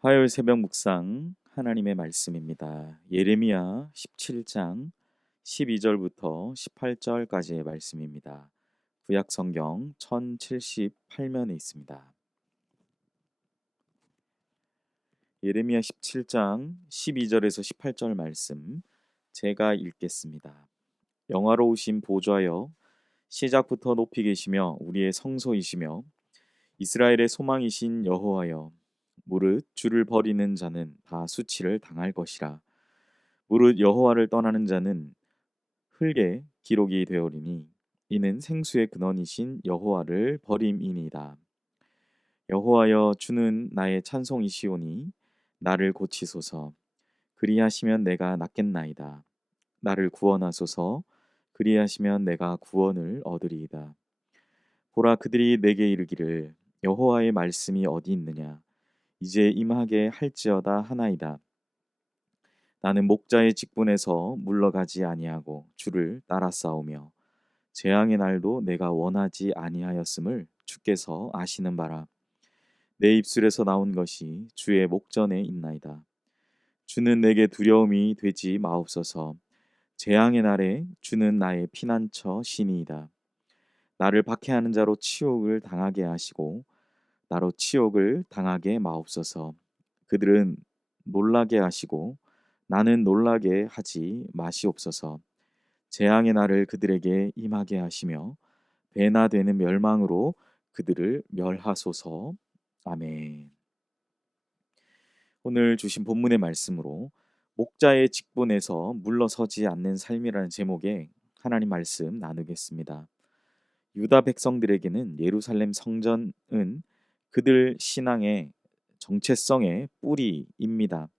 화요일 새벽 묵상 하나님의 말씀입니다. 예레미야 17장 12절부터 18절까지의 말씀입니다. 구약 성경 1078면에 있습니다. 예레미야 17장 12절에서 18절 말씀 제가 읽겠습니다. 영화로우신 보좌여, 시작부터 높이 계시며 우리의 성소이시며 이스라엘의 소망이신 여호와여, 무릇 주를 버리는 자는 다 수치를 당할 것이라. 무릇 여호와를 떠나는 자는 흙에 기록이 되어리니 이는 생수의 근원이신 여호와를 버림이니이다. 여호와여, 주는 나의 찬송이시오니 나를 고치소서. 그리하시면 내가 낫겠나이다. 나를 구원하소서. 그리하시면 내가 구원을 얻으리이다. 보라, 그들이 내게 이르기를 여호와의 말씀이 어디 있느냐, 이제 임하게 할지어다 하나이다. 나는 목자의 직분에서 물러가지 아니하고 주를 따라 싸우며 재앙의 날도 내가 원하지 아니하였음을 주께서 아시는 바라. 내 입술에서 나온 것이 주의 목전에 있나이다. 주는 내게 두려움이 되지 마옵소서. 재앙의 날에 주는 나의 피난처 신이이다. 나를 박해하는 자로 치욕을 당하게 하시고 나로 치욕을 당하게 마옵소서. 그들은 놀라게 하시고 나는 놀라게 하지 마시옵소서. 재앙의 날을 그들에게 임하게 하시며 배나 되는 멸망으로 그들을 멸하소서. 아멘. 오늘 주신 본문의 말씀으로 목자의 직분에서 물러서지 않는 삶이라는 제목의 하나님 말씀 나누겠습니다. 유다 백성들에게는 예루살렘 성전은 그들 신앙의 정체성의 뿌리입니다.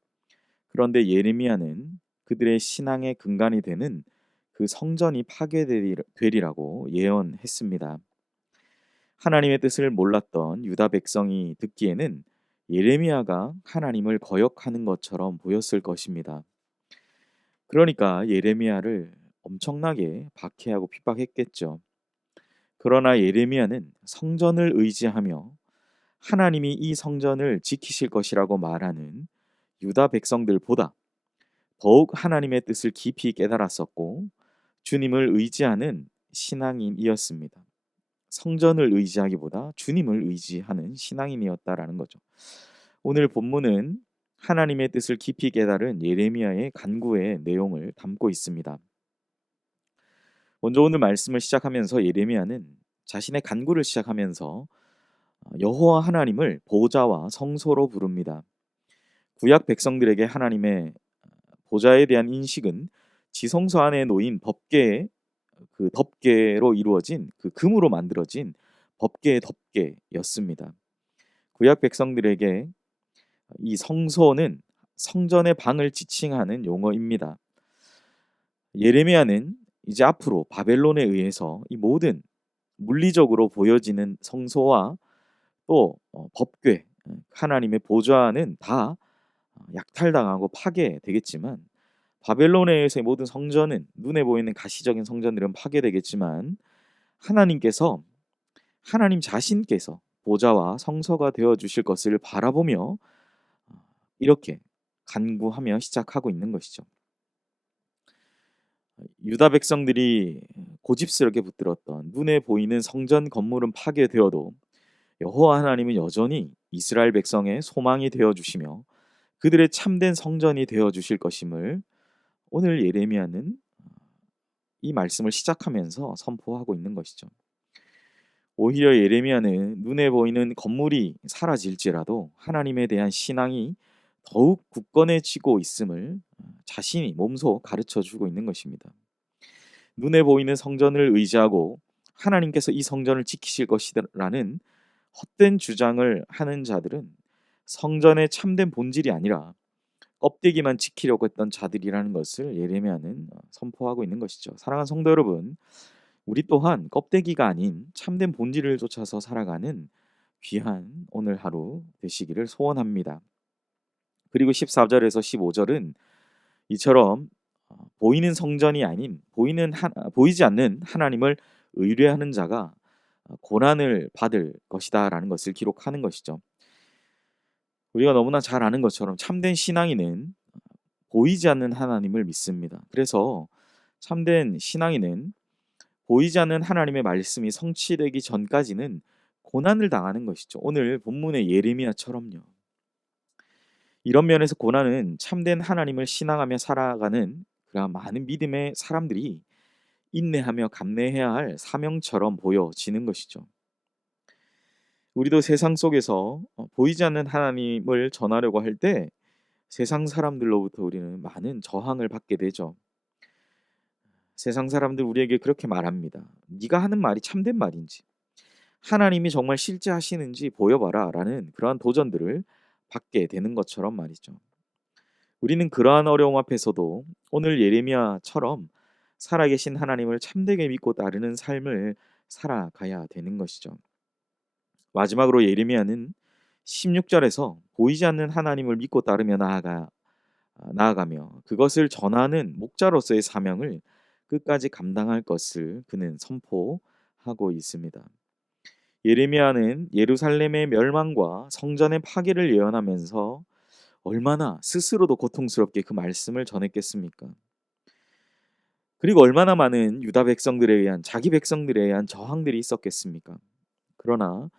그런데 예레미야는 그들의 신앙의 근간이 되는 그 성전이 파괴되리라고 예언했습니다. 하나님의 뜻을 몰랐던 유다 백성이 듣기에는 예레미야가 하나님을 거역하는 것처럼 보였을 것입니다. 그러니까 예레미야를 엄청나게 박해하고 핍박했겠죠. 그러나 예레미야는 성전을 의지하며 하나님이 이 성전을 지키실 것이라고 말하는 유다 백성들보다 더욱 하나님의 뜻을 깊이 깨달았었고 주님을 의지하는 신앙인이었습니다. 성전을 의지하기보다 주님을 의지하는 신앙인이었다라는 거죠. 오늘 본문은 하나님의 뜻을 깊이 깨달은 예레미야의 간구의 내용을 담고 있습니다. 먼저 오늘 말씀을 시작하면서 예레미야는 자신의 간구를 시작하면서 여호와 하나님을 보좌와 성소로 부릅니다. 구약 백성들에게 하나님의 보좌에 대한 인식은 지성소 안에 놓인 법궤의 그 덮개로 이루어진 그 금으로 만들어진 법궤의 덮개였습니다. 구약 백성들에게 이 성소는 성전의 방을 지칭하는 용어입니다. 예레미야는 이제 앞으로 바벨론에 의해서 이 모든 물리적으로 보여지는 성소와 또 법궤, 하나님의 보좌는 다 약탈당하고 파괴되겠지만 바벨론에 의해서의 모든 성전은 눈에 보이는 가시적인 성전들은 파괴되겠지만 하나님 자신께서 보좌와 성소가 되어 주실 것을 바라보며 이렇게 간구하며 시작하고 있는 것이죠. 유다 백성들이 고집스럽게 붙들었던 눈에 보이는 성전 건물은 파괴되어도 여호와 하나님은 여전히 이스라엘 백성의 소망이 되어 주시며 그들의 참된 성전이 되어 주실 것임을 오늘 예레미야는 이 말씀을 시작하면서 선포하고 있는 것이죠. 오히려 예레미야는 눈에 보이는 건물이 사라질지라도 하나님에 대한 신앙이 더욱 굳건해지고 있음을 자신이 몸소 가르쳐 주고 있는 것입니다. 눈에 보이는 성전을 의지하고 하나님께서 이 성전을 지키실 것이라는 헛된 주장을 하는 자들은 성전의 참된 본질이 아니라 껍데기만 지키려고 했던 자들이라는 것을 예레미야는 선포하고 있는 것이죠. 사랑하는 성도 여러분, 우리 또한 껍데기가 아닌 참된 본질을 쫓아서 살아가는 귀한 오늘 하루 되시기를 소원합니다. 그리고 14절에서 15절은 이처럼 보이는 성전이 아닌 보이지 않는 하나님을 의뢰하는 자가 고난을 받을 것이다라는 것을 기록하는 것이죠. 우리가 너무나 잘 아는 것처럼 참된 신앙인은 보이지 않는 하나님을 믿습니다. 그래서 참된 신앙인은 보이지 않는 하나님의 말씀이 성취되기 전까지는 고난을 당하는 것이죠. 오늘 본문의 예레미야처럼요. 이런 면에서 고난은 참된 하나님을 신앙하며 살아가는 그러한 많은 믿음의 사람들이 인내하며 감내해야 할 사명처럼 보여지는 것이죠. 우리도 세상 속에서 보이지 않는 하나님을 전하려고 할 때 세상 사람들로부터 우리는 많은 저항을 받게 되죠. 세상 사람들 우리에게 그렇게 말합니다. 네가 하는 말이 참된 말인지, 하나님이 정말 실제 하시는지 보여봐라 라는 그러한 도전들을 받게 되는 것처럼 말이죠. 우리는 그러한 어려움 앞에서도 오늘 예레미야처럼 살아계신 하나님을 참되게 믿고 따르는 삶을 살아가야 되는 것이죠. 마지막으로 예레미야는 16절에서 보이지 않는 하나님을 믿고 따르며 나아가며 그것을 전하는 목자로서의 사명을 끝까지 감당할 것을 그는 선포하고 있습니다. 예레미야는 예루살렘의 멸망과 성전의 파괴를 예언하면서 얼마나 스스로도 고통스럽게 그 말씀을 전했겠습니까? 그리고 얼마나 많은 유다 백성들에 의한 자기 백성들에 의한 저항들이 있었겠습니까? 그러나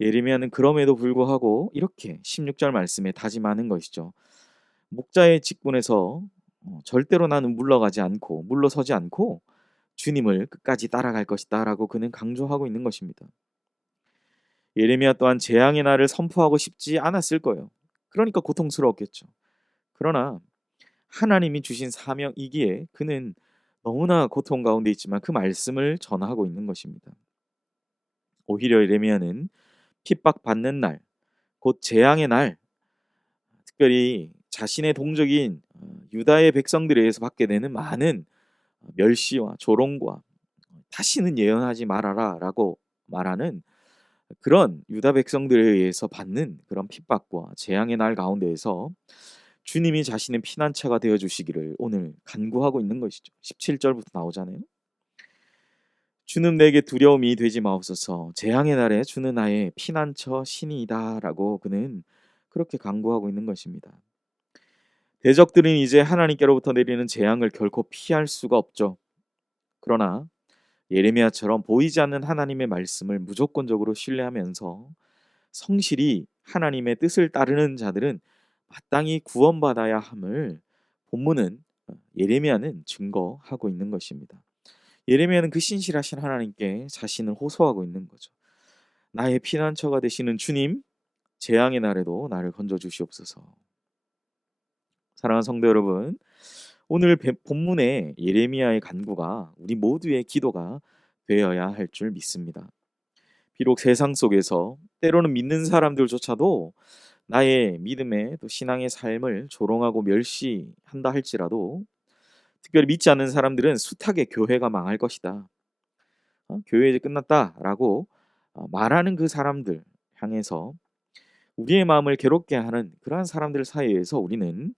예레미야는 그럼에도 불구하고 이렇게 16절 말씀에 다짐하는 것이죠. 목자의 직분에서 절대로 나는 물러서지 않고 주님을 끝까지 따라갈 것이다라고 그는 강조하고 있는 것입니다. 예레미야 또한 재앙의 날을 선포하고 싶지 않았을 거예요. 그러니까 고통스러웠겠죠. 그러나 하나님이 주신 사명이기에 그는 너무나 고통 가운데 있지만 그 말씀을 전하고 있는 것입니다. 오히려 예레미야는 핍박받는 날, 곧 재앙의 날, 특별히 자신의 동족인 유다의 백성들에 의해서 받게 되는 많은 멸시와 조롱과 다시는 예언하지 말아라라고 말하는 그런 유다 백성들에 의해서 받는 그런 핍박과 재앙의 날 가운데에서 주님이 자신의 피난처가 되어 주시기를 오늘 간구하고 있는 것이죠. 17절부터 나오잖아요. 주는 내게 두려움이 되지 마옵소서. 재앙의 날에 주는 나의 피난처 신이다라고 그는 그렇게 간구하고 있는 것입니다. 대적들은 이제 하나님께로부터 내리는 재앙을 결코 피할 수가 없죠. 그러나 예레미야처럼 보이지 않는 하나님의 말씀을 무조건적으로 신뢰하면서 성실히 하나님의 뜻을 따르는 자들은 마땅히 구원받아야 함을 본문은 예레미야는 증거하고 있는 것입니다. 예레미야는 그 신실하신 하나님께 자신을 호소하고 있는 거죠. 나의 피난처가 되시는 주님, 재앙의 날에도 나를 건져 주시옵소서. 사랑하는 성도 여러분, 오늘 본문의 예레미야의 간구가 우리 모두의 기도가 되어야 할 줄 믿습니다. 비록 세상 속에서 때로는 믿는 사람들조차도 나의 믿음의 또 신앙의 삶을 조롱하고 멸시한다 할지라도 특별히 믿지 않는 사람들은 숱하게 교회가 망할 것이다. 교회 이제 끝났다라고 말하는 그 사람들 향해서 우리의 마음을 괴롭게 하는 그러한 사람들 사이에서 우리는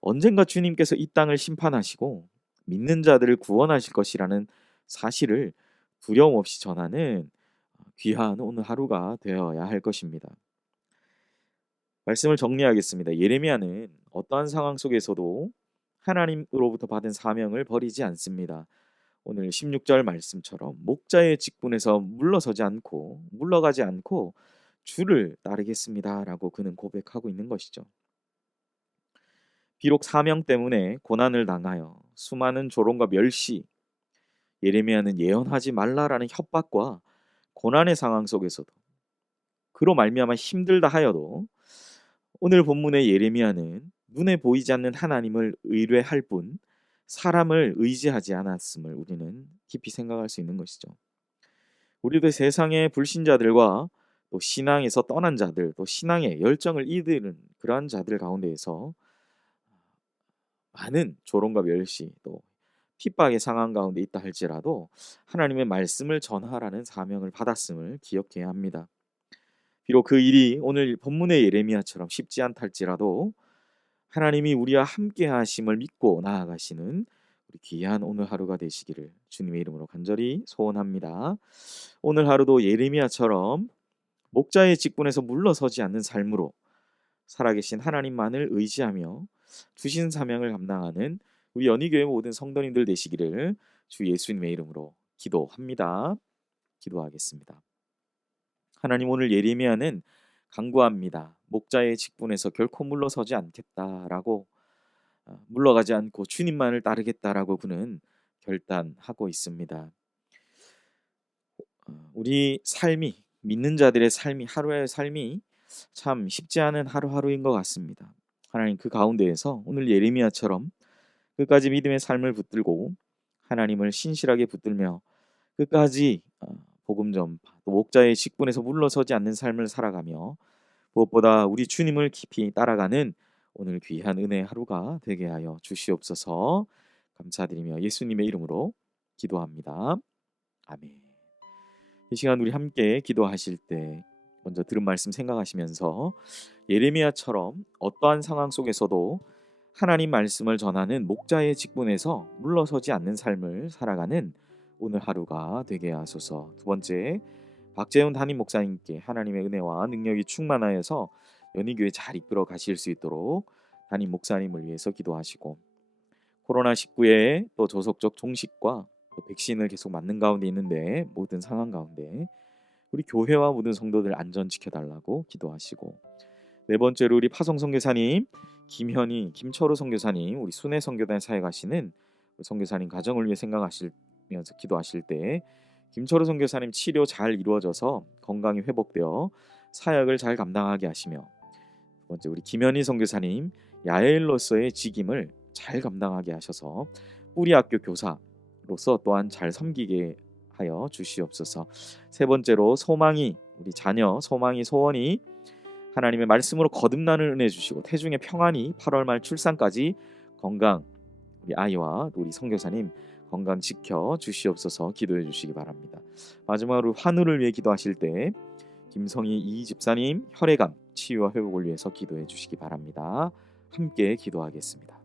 언젠가 주님께서 이 땅을 심판하시고 믿는 자들을 구원하실 것이라는 사실을 두려움 없이 전하는 귀한 오늘 하루가 되어야 할 것입니다. 말씀을 정리하겠습니다. 예레미야는 어떠한 상황 속에서도 하나님으로부터 받은 사명을 버리지 않습니다. 오늘 16절 말씀처럼 목자의 직분에서 물러가지 않고 주를 따르겠습니다라고 그는 고백하고 있는 것이죠. 비록 사명 때문에 고난을 당하여 수많은 조롱과 멸시, 예레미야는 예언하지 말라라는 협박과 고난의 상황 속에서도 그로 말미암아 힘들다 하여도 오늘 본문의 예레미야는 눈에 보이지 않는 하나님을 의뢰할 뿐 사람을 의지하지 않았음을 우리는 깊이 생각할 수 있는 것이죠. 우리도 세상의 불신자들과 또 신앙에서 떠난 자들, 또 신앙의 열정을 잃은 그러한 자들 가운데에서 많은 조롱과 멸시, 또 핍박의 상황 가운데 있다 할지라도 하나님의 말씀을 전하라는 사명을 받았음을 기억해야 합니다. 비록 그 일이 오늘 본문의 예레미야처럼 쉽지 않다 할지라도 하나님이 우리와 함께 하심을 믿고 나아가시는 우리 귀한 오늘 하루가 되시기를 주님의 이름으로 간절히 소원합니다. 오늘 하루도 예레미야처럼 목자의 직분에서 물러서지 않는 삶으로 살아계신 하나님만을 의지하며 주신 사명을 감당하는 우리 연희교회 모든 성도님들 되시기를 주 예수님의 이름으로 기도합니다. 기도하겠습니다. 하나님, 오늘 예레미야는 간구합니다. 목자의 직분에서 결코 물러서지 않겠다라고, 물러가지 않고 주님만을 따르겠다라고 그는 결단하고 있습니다. 우리 삶이, 믿는 자들의 삶이, 하루의 삶이 참 쉽지 않은 하루하루인 것 같습니다. 하나님, 그 가운데에서 오늘 예레미야처럼 끝까지 믿음의 삶을 붙들고 하나님을 신실하게 붙들며 끝까지 복음 전파, 또 목자의 직분에서 물러서지 않는 삶을 살아가며 무엇보다 우리 주님을 깊이 따라가는 오늘 귀한 은혜의 하루가 되게 하여 주시옵소서. 감사드리며 예수님의 이름으로 기도합니다. 아멘. 이 시간 우리 함께 기도하실 때 먼저 들은 말씀 생각하시면서 예레미야처럼 어떠한 상황 속에서도 하나님 말씀을 전하는 목자의 직분에서 물러서지 않는 삶을 살아가는 오늘 하루가 되게 하소서. 두 번째, 박재훈 담임 목사님께 하나님의 은혜와 능력이 충만하여서 연희교회 잘 이끌어 가실 수 있도록 담임 목사님을 위해서 기도하시고, 코로나19의 또 조속적 종식과 또 백신을 계속 맞는 가운데 있는데 모든 상황 가운데 우리 교회와 모든 성도들 안전 지켜달라고 기도하시고, 네 번째로 우리 파송 선교사님 김현희, 김철우 선교사님, 우리 순회 선교단 사회 가시는 선교사님 가정을 위해 생각하시면서 기도하실 때 김철우 선교사님 치료 잘 이루어져서 건강이 회복되어 사역을 잘 감당하게 하시며, 두 번째 우리 김현희 선교사님 야엘로서의 직임을 잘 감당하게 하셔서 뿌리 학교 교사로서 또한 잘 섬기게 하여 주시옵소서. 세 번째로 소망이, 우리 자녀 소망이 소원이 하나님의 말씀으로 거듭나는 은혜 주시고 태중의 평안이 8월 말 출산까지 건강, 우리 아이와 우리 선교사님 건강 지켜 주시옵소서 기도해 주시기 바랍니다. 마지막으로 환우를 위해 기도하실 때 김성희 이 집사님 혈액암 치유와 회복을 위해서 기도해 주시기 바랍니다. 함께 기도하겠습니다.